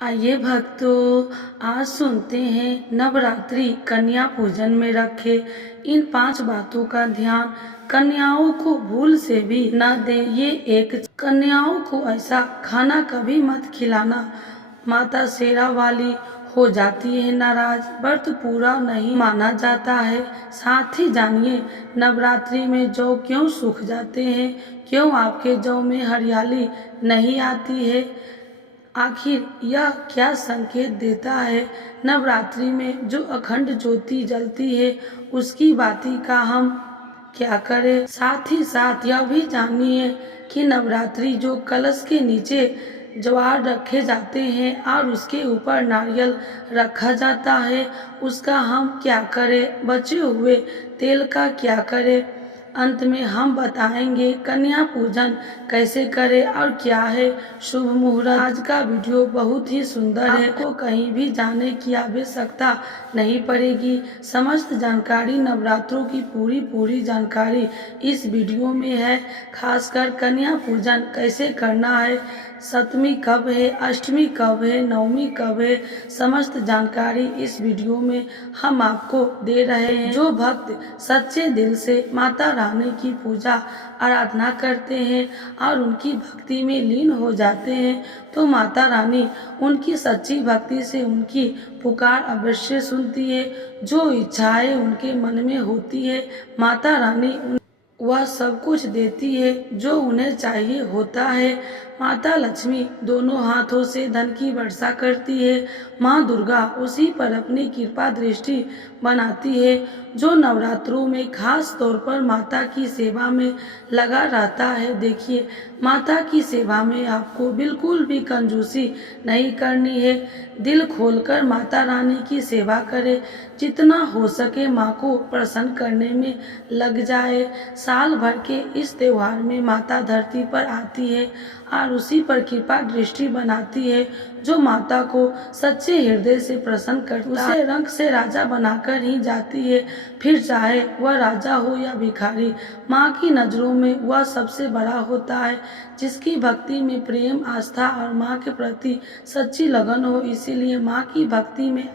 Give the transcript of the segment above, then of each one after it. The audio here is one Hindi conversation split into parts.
आइए भक्तों, आज सुनते हैं नवरात्रि कन्या पूजन में रखे इन 5 बातों का ध्यान। कन्याओं को भूल से भी न दें। ये एक कन्याओं को ऐसा खाना कभी मत खिलाना, माता शेरा वाली हो जाती है नाराज, व्रत पूरा नहीं माना जाता है। साथ ही जानिए नवरात्रि में जौ क्यों सूख जाते हैं, क्यों आपके जौ में हरियाली नहीं आती है। आखिर यह क्या संकेत देता है। नवरात्रि में जो अखंड ज्योति जलती है उसकी बाती का हम क्या करें। साथ ही साथ यह भी जानिए कि नवरात्रि जो कलश के नीचे ज्वार रखे जाते हैं और उसके ऊपर नारियल रखा जाता है, उसका हम क्या करें। बचे हुए तेल का क्या करें। अंत में हम बताएंगे कन्या पूजन कैसे करें और क्या है शुभ मुहूर्त। आज का वीडियो बहुत ही सुंदर है, आपको कहीं भी जाने की आवश्यकता नहीं पड़ेगी। समस्त जानकारी नवरात्रों की पूरी जानकारी इस वीडियो में है। खासकर कन्या पूजन कैसे करना है, सप्तमी कब है, अष्टमी कब है, नवमी कब है, समस्त जानकारी इस वीडियो में हम आपको दे रहे हैं। जो भक्त सच्चे दिल से माता रानी की पूजा आराधना करते हैं और उनकी भक्ति में लीन हो जाते हैं तो माता रानी उनकी सच्ची भक्ति से उनकी पुकार अवश्य सुनती है। जो इच्छाएं उनके मन में होती है माता रानी वह सब कुछ देती है जो उन्हें चाहिए होता है। माता लक्ष्मी दोनों हाथों से धन की वर्षा करती है। माँ दुर्गा उसी पर अपनी कृपा दृष्टि बनाती है। जो नवरात्रों में खास तौर पर माता की सेवा में लगा रहता है, देखिए माता की सेवा में आपको बिल्कुल भी कंजूसी नहीं करनी है। दिल खोलकर माता रानी की सेवा करें। जितना हो सके माँ को प्रसन्न करने में लग जाए। साल भर के इस त्योहार में माता धरती पर आती है और उसी पर कृपा दृष्टि बनाती है। जो माता को सच्चे हृदय से प्रसन्न करता है उसे रंग से राजा बनाकर ही जाती है, फिर चाहे वह राजा हो या भिखारी। माँ की नजरों में वह सबसे बड़ा होता है जिसकी भक्ति में प्रेम, आस्था और माँ के प्रति सच्ची लगन हो। इसीलिए माँ की भक्ति में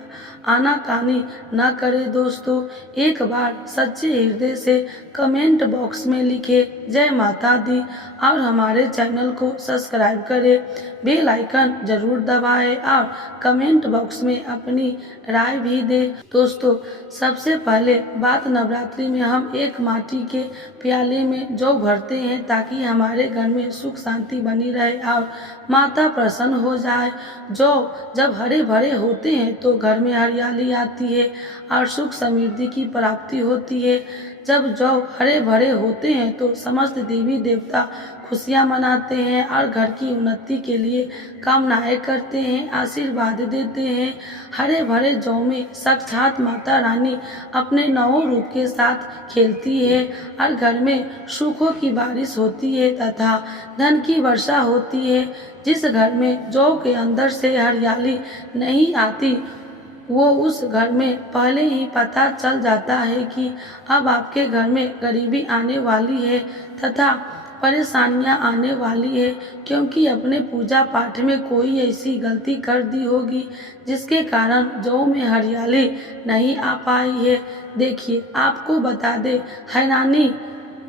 आनाकानी न करे। दोस्तों, एक बार सच्चे हृदय से कमेंट बॉक्स में लिखे जय माता दी और हमारे चैनल को सब्सक्राइब करें, बेल आइकन जरूर दबाएं और कमेंट बॉक्स में अपनी राय भी दें। दोस्तों, सबसे पहले बात, नवरात्रि में हम एक माटी के प्याले में जौ भरते हैं ताकि हमारे घर में सुख शांति बनी रहे और माता प्रसन्न हो जाए। जौ जब हरे भरे होते हैं तो घर में हरियाली आती है और सुख समृद्धि की प्राप्ति होती है। जब जौ हरे भरे होते हैं तो समस्त देवी देवता खुशियां मनाते हैं और घर की उन्नति के लिए कामनाएं करते हैं, आशीर्वाद देते हैं। हरे भरे जौ में साक्षात माता रानी अपने नौ रूप के साथ खेलती है और घर में सुखों की बारिश होती है तथा धन की वर्षा होती है। जिस घर में जौ के अंदर से हरियाली नहीं आती वो उस घर में पहले ही पता चल जाता है कि अब आपके घर में गरीबी आने वाली है तथा परेशानियां आने वाली है, क्योंकि अपने पूजा पाठ में कोई ऐसी गलती कर दी होगी जिसके कारण जौ में हरियाली नहीं आ पाई है। देखिए, आपको बता दे, हैरानी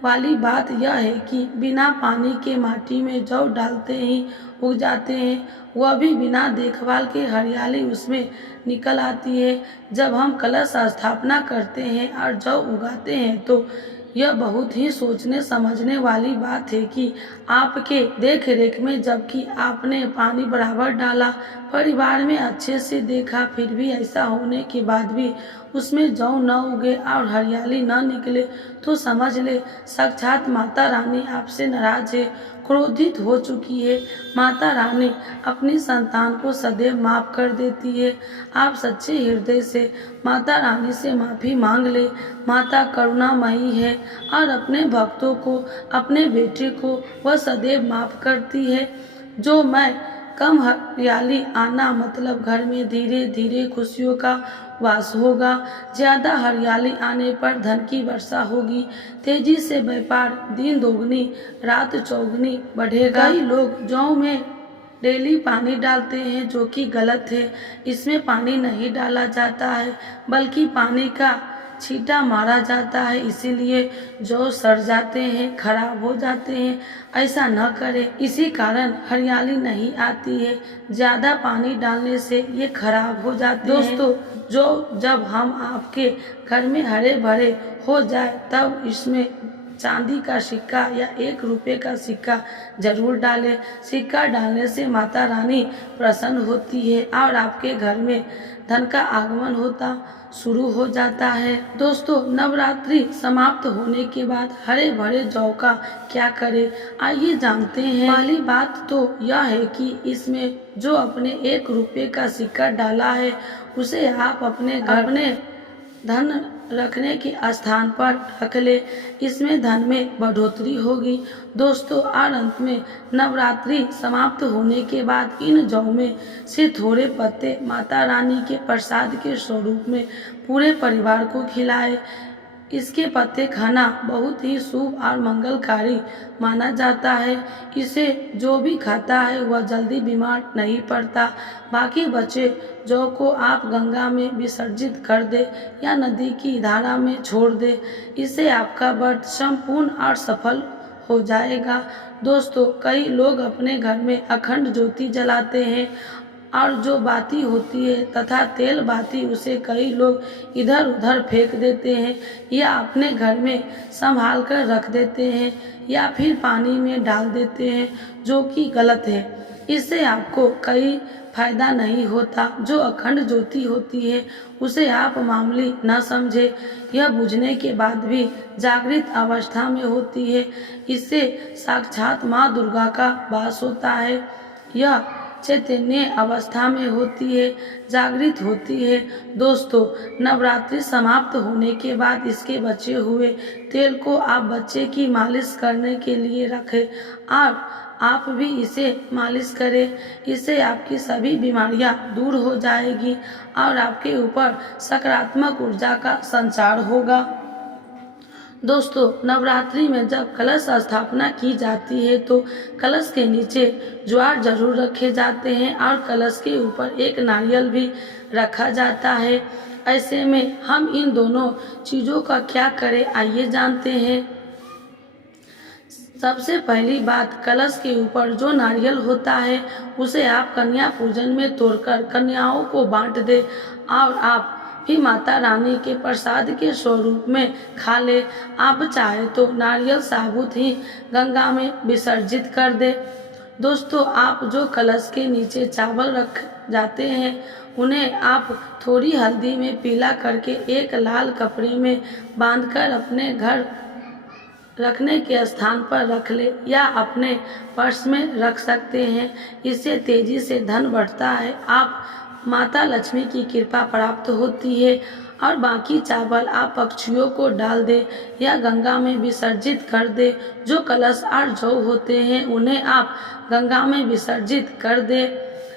वाली बात यह है कि बिना पानी के माटी में जौ डालते ही उग जाते हैं, वह भी बिना देखभाल के हरियाली उसमें निकल आती है। जब हम कलश स्थापना करते हैं और जौ उगाते हैं तो यह बहुत ही सोचने समझने वाली बात है कि आपके देख रेख में जबकि आपने पानी बराबर डाला, परिवार में अच्छे से देखा, फिर भी ऐसा होने के बाद भी उसमें जौ न उगे और हरियाली न निकले तो समझ ले साक्षात माता रानी आपसे नाराज है, क्रोधित हो चुकी है। माता रानी अपनी संतान को सदैव माफ कर देती है। आप सच्चे हृदय से माता रानी से माफी मांग ले। माता करुणामयी है और अपने भक्तों को, अपने बेटे को वह सदैव माफ करती है। जो मैं कम हरियाली आना मतलब घर में धीरे धीरे खुशियों का वास होगा। ज्यादा हरियाली आने पर धन की वर्षा होगी, तेजी से व्यापार, दिन दोगुनी रात चौगुनी बढ़ेगा। कई लोग जौ में डेली पानी डालते हैं, जो कि गलत है। इसमें पानी नहीं डाला जाता है, बल्कि पानी का छींटा मारा जाता है, इसीलिए जौ सड़ जाते हैं, खराब हो जाते हैं। ऐसा न करें, इसी कारण हरियाली नहीं आती है। ज़्यादा पानी डालने से ये खराब हो जाते हैं। दोस्तों, जो जब हम आपके घर में हरे भरे हो जाए तब इसमें चांदी का सिक्का या 1 रुपये का सिक्का जरूर डालें। सिक्का डालने से माता रानी प्रसन्न होती है और आपके घर में धन का आगमन होता शुरू हो जाता है। दोस्तों, नवरात्रि समाप्त होने के बाद हरे भरे जौ का क्या करें, आइए जानते हैं। पहली बात तो यह है कि इसमें जो अपने 1 रुपये का सिक्का डाला है उसे आप अपने धन रखने के स्थान पर रख ले। इसमें धन में बढ़ोतरी होगी। दोस्तों, और अंत में नवरात्रि समाप्त होने के बाद इन जौ में से थोड़े पत्ते माता रानी के प्रसाद के स्वरूप में पूरे परिवार को खिलाएं। इसके पत्ते खाना बहुत ही शुभ और मंगलकारी माना जाता है। इसे जो भी खाता है वह जल्दी बीमार नहीं पड़ता। बाकी बचे जौ को आप गंगा में विसर्जित कर दे या नदी की धारा में छोड़ दे। इससे आपका व्रत संपूर्ण और सफल हो जाएगा। दोस्तों, कई लोग अपने घर में अखंड ज्योति जलाते हैं और जो बाती होती है तथा तेल बाती उसे कई लोग इधर उधर फेंक देते हैं या अपने घर में संभाल कर रख देते हैं या फिर पानी में डाल देते हैं, जो कि गलत है। इससे आपको कोई फायदा नहीं होता। जो अखंड ज्योति होती है उसे आप मामूली न समझे, यह बुझने के बाद भी जागृत अवस्था में होती है। इससे साक्षात माँ दुर्गा का वास होता है। यह चैतन्य अवस्था में होती है, जागृत होती है। दोस्तों, नवरात्रि समाप्त होने के बाद इसके बचे हुए तेल को आप बच्चे की मालिश करने के लिए रखें और आप भी इसे मालिश करें। इससे आपकी सभी बीमारियां दूर हो जाएगी और आपके ऊपर सकारात्मक ऊर्जा का संचार होगा। दोस्तों, नवरात्रि में जब कलश स्थापना की जाती है तो कलश के नीचे ज्वार जरूर रखे जाते हैं और कलश के ऊपर एक नारियल भी रखा जाता है। ऐसे में हम इन दोनों चीज़ों का क्या करें, आइए जानते हैं। सबसे पहली बात, कलश के ऊपर जो नारियल होता है उसे आप कन्या पूजन में तोड़कर कन्याओं को बांट दे और आप भी माता रानी के प्रसाद के स्वरूप में खा ले। आप चाहे तो नारियल साबुत ही गंगा में विसर्जित कर दे। दोस्तों, आप जो कलश के नीचे चावल रख जाते हैं उन्हें आप थोड़ी हल्दी में पीला करके एक लाल कपड़े में बांधकर अपने घर रखने के स्थान पर रख ले या अपने पर्स में रख सकते हैं। इससे तेजी से धन बढ़ता है, आप माता लक्ष्मी की कृपा प्राप्त होती है। और बाकी चावल आप पक्षियों को डाल दे या गंगा में विसर्जित कर दे। जो कलश और जौ होते हैं उन्हें आप गंगा में विसर्जित कर दे।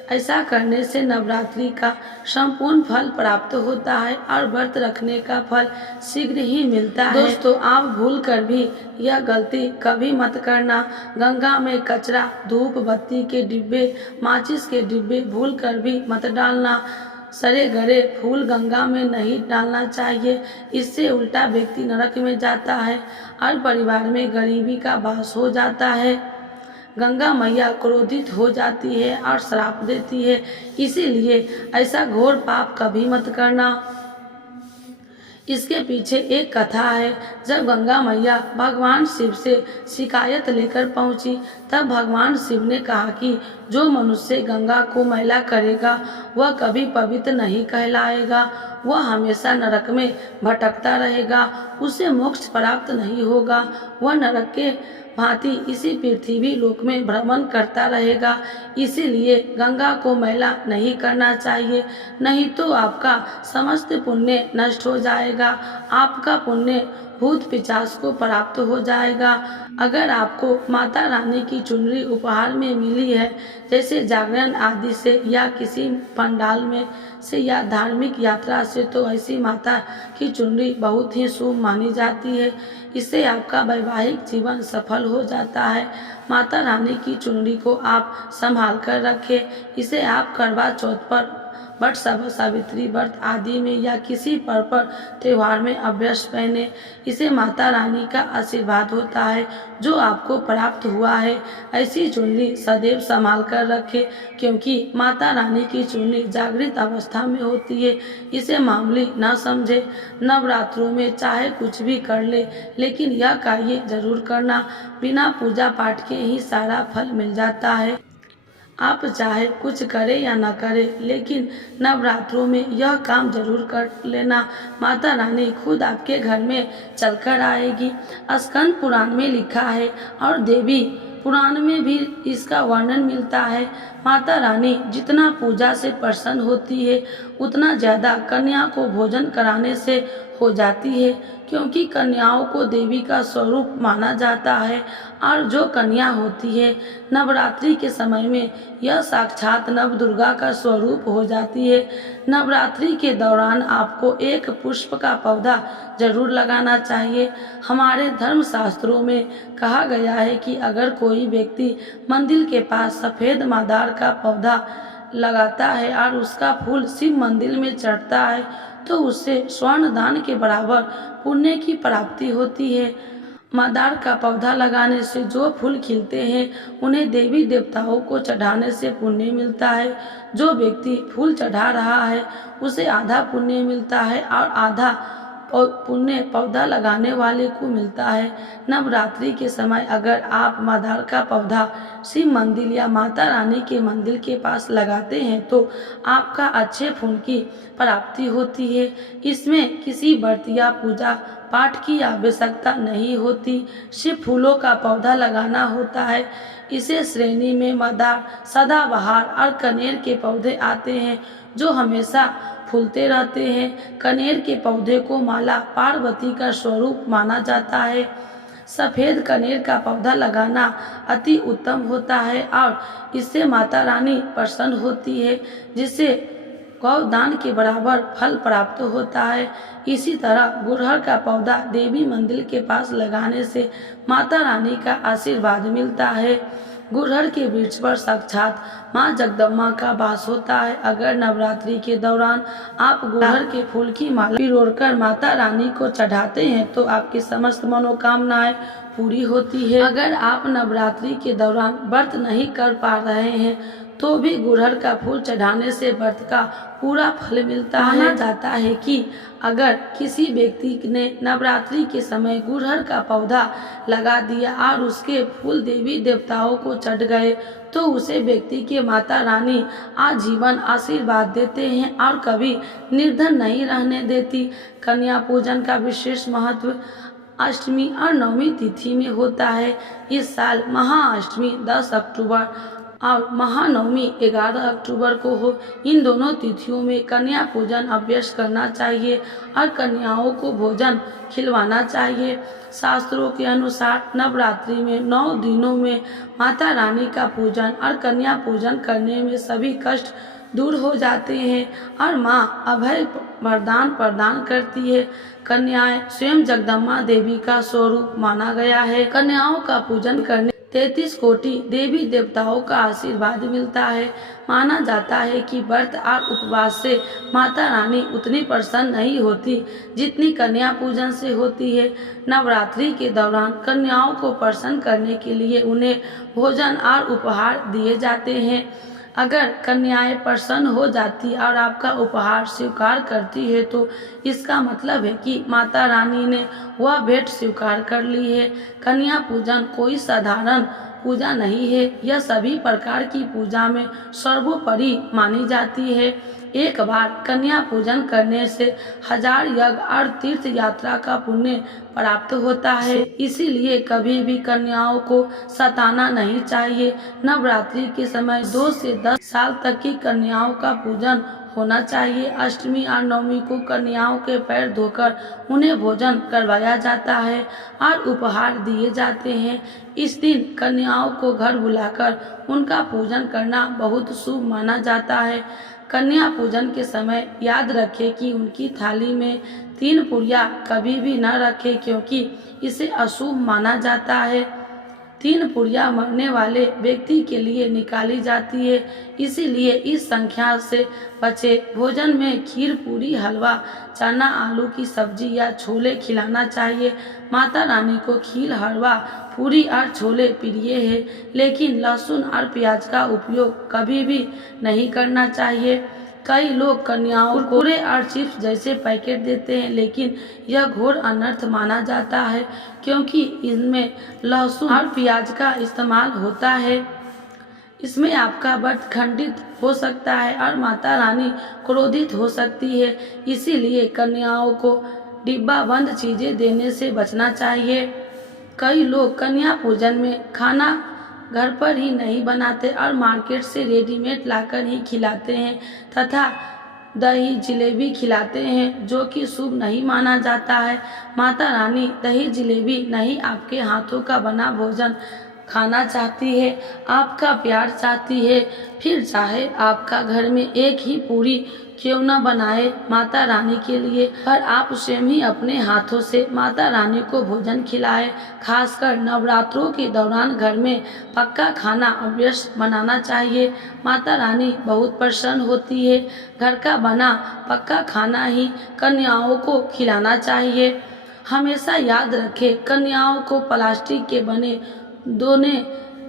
ऐसा करने से नवरात्रि का संपूर्ण फल प्राप्त होता है और व्रत रखने का फल शीघ्र ही मिलता है। दोस्तों, आप भूल कर भी यह गलती कभी मत करना। गंगा में कचरा, धूप बत्ती के डिब्बे, माचिस के डिब्बे भूल कर भी मत डालना। सड़े गले फूल गंगा में नहीं डालना चाहिए। इससे उल्टा व्यक्ति नरक में जाता है और परिवार में गरीबी का वास हो जाता है। गंगा मैया क्रोधित हो जाती है और श्राप देती है, इसीलिए ऐसा घोर पाप कभी मत करना। इसके पीछे एक कथा है। जब गंगा मैया भगवान शिव से शिकायत लेकर पहुंची तब भगवान शिव ने कहा कि जो मनुष्य गंगा को मैला करेगा वह कभी पवित्र नहीं कहलाएगा, वह हमेशा नरक में भटकता रहेगा, उसे मोक्ष प्राप्त नहीं होगा, वह नरक के भांति इसी पृथ्वी लोक में भ्रमण करता रहेगा। इसीलिए गंगा को मैला नहीं करना चाहिए, नहीं तो आपका समस्त पुण्य नष्ट हो जाएगा। आपका पुण्य भूत पिशाच को प्राप्त हो जाएगा। अगर आपको माता रानी की चुनरी उपहार में मिली है, जैसे जागरण आदि से या किसी पंडाल में से या धार्मिक यात्रा से, तो ऐसी माता की चुनरी बहुत ही शुभ मानी जाती है। इससे आपका वैवाहिक जीवन सफल हो जाता है। माता रानी की चुनरी को आप संभाल कर रखें। इसे आप करवा चौथ पर, वट सावित्री व्रत आदि में या किसी पर्व त्योहार में अवश्य पहने। इसे माता रानी का आशीर्वाद होता है जो आपको प्राप्त हुआ है। ऐसी चुनरी सदैव संभाल कर रखें, क्योंकि माता रानी की चुनरी जागृत अवस्था में होती है। इसे मामूली न समझे। नवरात्रों में चाहे कुछ भी कर ले, लेकिन यह कार्य जरूर करना। बिना पूजा पाठ के ही सारा फल मिल जाता है। आप चाहे कुछ करें या न करें, लेकिन नवरात्रों में यह काम जरूर कर लेना। माता रानी खुद आपके घर में चलकर आएगी। स्कंद पुराण में लिखा है और देवी पुराण में भी इसका वर्णन मिलता है। माता रानी जितना पूजा से प्रसन्न होती है, उतना ज्यादा कन्या को भोजन कराने से हो जाती है, क्योंकि कन्याओं को देवी का स्वरूप माना जाता है। और जो कन्या होती है नवरात्रि के समय में, यह साक्षात नव दुर्गा का स्वरूप हो जाती है। नवरात्रि के दौरान आपको एक पुष्प का पौधा जरूर लगाना चाहिए। हमारे धर्म शास्त्रों में कहा गया है कि अगर कोई व्यक्ति मंदिर के पास सफेद मादार का पौधा लगाता है और उसका फूल शिव मंदिर में चढ़ता है, तो उससे स्वर्ण दान के बराबर पुण्य की प्राप्ति होती है। मादार का पौधा लगाने से जो फूल खिलते हैं, उन्हें देवी देवताओं को चढ़ाने से पुण्य मिलता है। जो व्यक्ति फूल चढ़ा रहा है, उसे आधा पुण्य मिलता है और आधा पुण्य पौधा लगाने वाले को मिलता है। नवरात्रि के समय अगर आप मादार का पौधा शिव मंदिर या माता रानी के मंदिर के पास लगाते हैं, तो आपका अच्छे फूल की प्राप्ति होती है। इसमें किसी व्रत या पूजा पाठ की आवश्यकता नहीं होती, सिर्फ फूलों का पौधा लगाना होता है। इसे श्रेणी में मादार, सदाबहार और कनेर के पौधे आते हैं, जो हमेशा फूलते रहते हैं। कनेर के पौधे को माला पार्वती का स्वरूप माना जाता है। सफेद कनेर का पौधा लगाना अति उत्तम होता है और इससे माता रानी प्रसन्न होती है, जिससे गौदान के बराबर फल प्राप्त होता है। इसी तरह गुड़हल का पौधा देवी मंदिर के पास लगाने से माता रानी का आशीर्वाद मिलता है। गुड़हल के वृक्ष पर साक्षात माँ जगदम्बा का वास होता है। अगर नवरात्रि के दौरान आप गुड़हल के फूल की माला पिरोकर माता रानी को चढ़ाते हैं, तो आपकी समस्त मनोकामनाएं पूरी होती है। अगर आप नवरात्रि के दौरान व्रत नहीं कर पा रहे हैं, तो भी गुड़हल का फूल चढ़ाने से व्रत का पूरा फल मिलता है। माना जाता है कि अगर किसी व्यक्ति ने नवरात्रि के समय गुड़हल का पौधा लगा दिया और उसके फूल देवी देवताओं को चढ़ गए, तो उसे व्यक्ति के माता रानी आजीवन आशीर्वाद देते हैं और कभी निर्धन नहीं रहने देती। कन्या पूजन का विशेष महत्व अष्टमी और नवमी तिथि में होता है। इस साल महाअष्टमी 10 अक्टूबर और महानवमी 11 अक्टूबर को हो। इन दोनों तिथियों में कन्या पूजन अवश्य करना चाहिए और कन्याओं को भोजन खिलवाना चाहिए। शास्त्रों के अनुसार नवरात्रि में 9 दिनों में माता रानी का पूजन और कन्या पूजन करने में सभी कष्ट दूर हो जाते हैं और माँ अभय वरदान प्रदान करती है। कन्याएं स्वयं जगदम्बा देवी का स्वरूप माना गया है। कन्याओं का पूजन करने 33 कोटि देवी देवताओं का आशीर्वाद मिलता है। माना जाता है कि व्रत और उपवास से माता रानी उतनी प्रसन्न नहीं होती जितनी कन्या पूजन से होती है। नवरात्रि के दौरान कन्याओं को प्रसन्न करने के लिए उन्हें भोजन और उपहार दिए जाते हैं। अगर कन्याएं प्रसन्न हो जाती और आपका उपहार स्वीकार करती है, तो इसका मतलब है कि माता रानी ने वह भेंट स्वीकार कर ली है। कन्या पूजन कोई साधारण पूजा नहीं है, यह सभी प्रकार की पूजा में सर्वोपरि मानी जाती है। एक बार कन्या पूजन करने से 1000 यज्ञ और तीर्थ यात्रा का पुण्य प्राप्त होता है। इसीलिए कभी भी कन्याओं को सताना नहीं चाहिए। नवरात्रि के समय 2 से 10 साल तक की कन्याओं का पूजन होना चाहिए। अष्टमी और नवमी को कन्याओं के पैर धोकर उन्हें भोजन करवाया जाता है और उपहार दिए जाते हैं। इस दिन कन्याओं को घर बुलाकर उनका पूजन करना बहुत शुभ माना जाता है। कन्या पूजन के समय याद रखें कि उनकी थाली में 3 पुड़िया कभी भी न रखें, क्योंकि इसे अशुभ माना जाता है। 3 पुड़िया मरने वाले व्यक्ति के लिए निकाली जाती है, इसीलिए इस संख्या से बचे। भोजन में खीर, पूरी, हलवा, चना, आलू की सब्जी या छोले खिलाना चाहिए। माता रानी को खीर, हलवा, पूरी और छोले प्रिय है, लेकिन लहसुन और प्याज का उपयोग कभी भी नहीं करना चाहिए। कई लोग कन्याओं को कुरकुरे और चिप्स जैसे पैकेट देते हैं, लेकिन यह घोर अनर्थ माना जाता है, क्योंकि इनमें लहसुन और प्याज का इस्तेमाल होता है। इसमें आपका व्रत खंडित हो सकता है और माता रानी क्रोधित हो सकती है। इसीलिए कन्याओं को डिब्बा बंद चीजें देने से बचना चाहिए। कई लोग कन्या पूजन में खाना घर पर ही नहीं बनाते और मार्केट से रेडीमेड लाकर ही खिलाते हैं तथा दही जलेबी खिलाते हैं, जो कि शुभ नहीं माना जाता है। माता रानी दही जलेबी नहीं, आपके हाथों का बना भोजन खाना चाहती है, आपका प्यार चाहती है। फिर चाहे आपका घर में एक ही पूरी क्यों न बनाए माता रानी के लिए, पर आप स्वयं ही अपने हाथों से माता रानी को भोजन खिलाए। खासकर नवरात्रों के दौरान घर में पक्का खाना अवश्य बनाना चाहिए। माता रानी बहुत प्रसन्न होती है। घर का बना पक्का खाना ही कन्याओं को खिलाना चाहिए। हमेशा याद रखें, कन्याओं को प्लास्टिक के बने दोने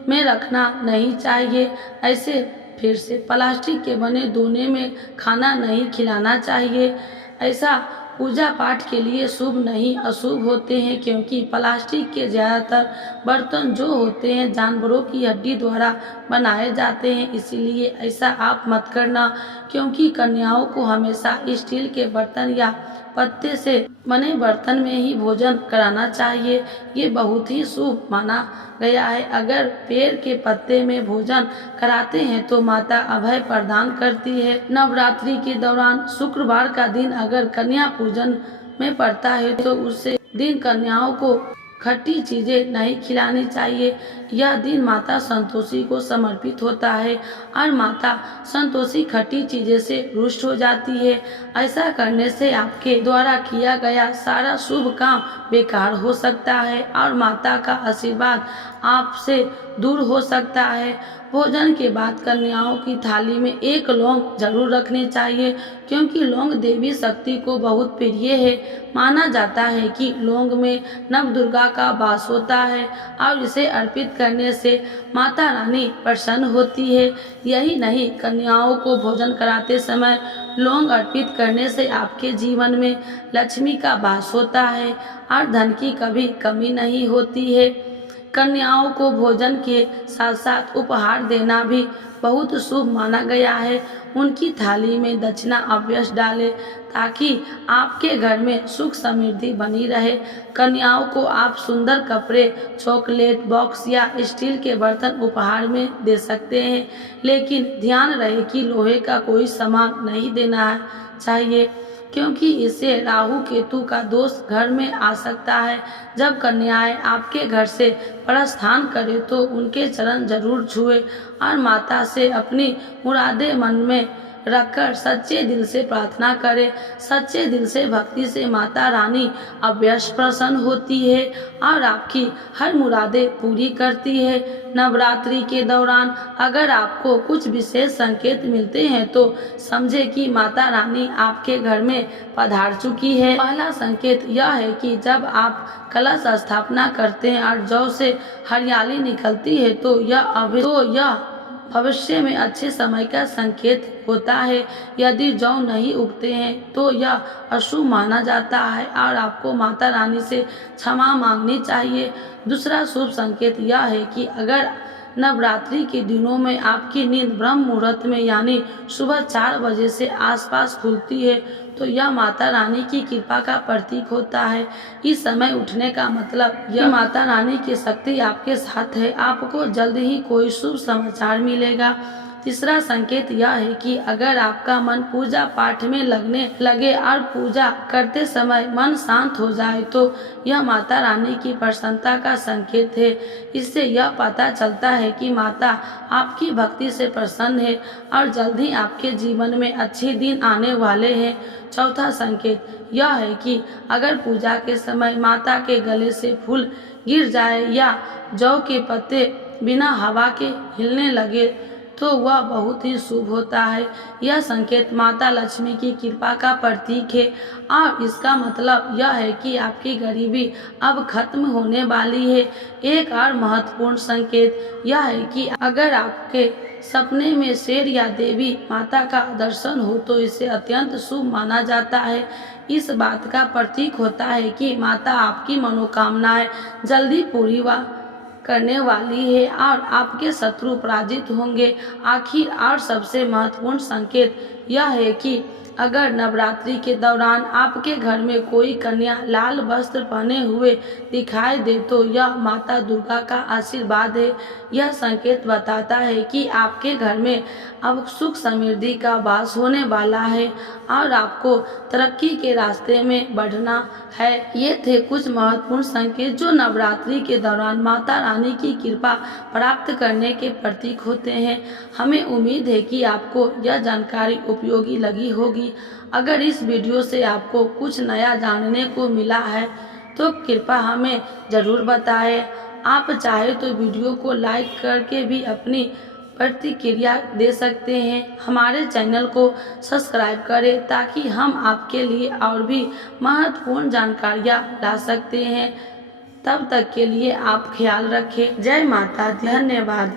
में रखना नहीं चाहिए। ऐसे फिर से प्लास्टिक के बने दोने में खाना नहीं खिलाना चाहिए। ऐसा पूजा पाठ के लिए शुभ नहीं, अशुभ होते हैं, क्योंकि प्लास्टिक के ज़्यादातर बर्तन जो होते हैं जानवरों की हड्डी द्वारा बनाए जाते हैं। इसीलिए ऐसा आप मत करना, क्योंकि कन्याओं को हमेशा स्टील के बर्तन या पत्ते से बने बर्तन में ही भोजन कराना चाहिए। ये बहुत ही शुभ माना गया है। अगर पेड़ के पत्ते में भोजन कराते हैं तो माता अभय प्रदान करती है। नवरात्रि के दौरान शुक्रवार का दिन अगर कन्या पूजन में पड़ता है तो उसे दिन कन्याओं को खट्टी चीजें नहीं खिलानी चाहिए। यह दिन माता संतोषी को समर्पित होता है और माता संतोषी खट्टी चीजें से रुष्ट हो जाती है। ऐसा करने से आपके द्वारा किया गया सारा शुभ काम बेकार हो सकता है और माता का आशीर्वाद आपसे दूर हो सकता है। भोजन के बाद कन्याओं की थाली में एक लौंग जरूर रखनी चाहिए, क्योंकि लौंग देवी शक्ति को बहुत प्रिय है। माना जाता है कि लौंग में नवदुर्गा का वास होता है और इसे अर्पित करने से माता रानी प्रसन्न होती है। यही नहीं, कन्याओं को भोजन कराते समय लौंग अर्पित करने से आपके जीवन में लक्ष्मी का वास होता है और धन की कभी कमी नहीं होती है। कन्याओं को भोजन के साथ साथ उपहार देना भी बहुत शुभ माना गया है। उनकी थाली में दक्षिणा अवश्य डालें, ताकि आपके घर में सुख समृद्धि बनी रहे। कन्याओं को आप सुंदर कपड़े, चॉकलेट बॉक्स या स्टील के बर्तन उपहार में दे सकते हैं, लेकिन ध्यान रहे कि लोहे का कोई सामान नहीं देना चाहिए, क्योंकि इससे राहु केतु का दोष घर में आ सकता है। जब कन्याएं आपके घर से प्रस्थान करें तो उनके चरण जरूर छुए और माता से अपनी मुरादें मन में रखकर सच्चे दिल से प्रार्थना करें। सच्चे दिल से भक्ति से माता रानी अवश्य प्रसन्न होती है और आपकी हर मुरादें पूरी करती है। नवरात्रि के दौरान अगर आपको कुछ विशेष संकेत मिलते हैं तो समझे कि माता रानी आपके घर में पधार चुकी है। पहला संकेत यह है कि जब आप कलश स्थापना करते हैं और जौ से हरियाली निकलती है तो यह भविष्य में अच्छे समय का संकेत होता है। यदि जौ नहीं उगते हैं तो यह अशुभ माना जाता है और आपको माता रानी से क्षमा मांगनी चाहिए। दूसरा शुभ संकेत यह है कि अगर नवरात्रि के दिनों में आपकी नींद ब्रह्म मुहूर्त में यानी सुबह 4 बजे से आसपास खुलती है तो यह माता रानी की कृपा का प्रतीक होता है। इस समय उठने का मतलब यह माता रानी की शक्ति आपके साथ है, आपको जल्द ही कोई शुभ समाचार मिलेगा। तीसरा संकेत यह है कि अगर आपका मन पूजा पाठ में लगने लगे और पूजा करते समय मन शांत हो जाए तो यह माता रानी की प्रसन्नता का संकेत है। इससे यह पता चलता है कि माता आपकी भक्ति से प्रसन्न है और जल्द ही आपके जीवन में अच्छे दिन आने वाले हैं। चौथा संकेत यह है कि अगर पूजा के समय माता के गले से फूल गिर जाए या जौ के पत्ते बिना हवा के हिलने लगे तो वह बहुत ही शुभ होता है। यह संकेत माता लक्ष्मी की कृपा का प्रतीक है और इसका मतलब यह है कि आपकी गरीबी अब खत्म होने वाली है। एक और महत्वपूर्ण संकेत यह है कि अगर आपके सपने में शेर या देवी माता का दर्शन हो तो इसे अत्यंत शुभ माना जाता है। इस बात का प्रतीक होता है कि माता आपकी मनोकामनाएं जल्दी पूरी करने वाली है और आपके शत्रु पराजित होंगे। आखिर और सबसे महत्वपूर्ण संकेत यह है कि अगर नवरात्रि के दौरान आपके घर में कोई कन्या लाल वस्त्र पहने हुए दिखाई दे तो यह माता दुर्गा का आशीर्वाद है। यह संकेत बताता है कि आपके घर में अब सुख समृद्धि का वास होने वाला है और आपको तरक्की के रास्ते में बढ़ना है। ये थे कुछ महत्वपूर्ण संकेत जो नवरात्रि के दौरान माता रानी की कृपा प्राप्त करने के प्रतीक होते हैं। हमें उम्मीद है कि आपको यह जानकारी उपयोगी लगी होगी। अगर इस वीडियो से आपको कुछ नया जानने को मिला है तो कृपया हमें ज़रूर बताएं। आप चाहे तो वीडियो को लाइक करके भी अपनी प्रतिक्रिया दे सकते हैं। हमारे चैनल को सब्सक्राइब करें ताकि हम आपके लिए और भी महत्वपूर्ण जानकारियाँ ला सकते हैं। तब तक के लिए आप ख्याल रखें। जय माता दी। धन्यवाद।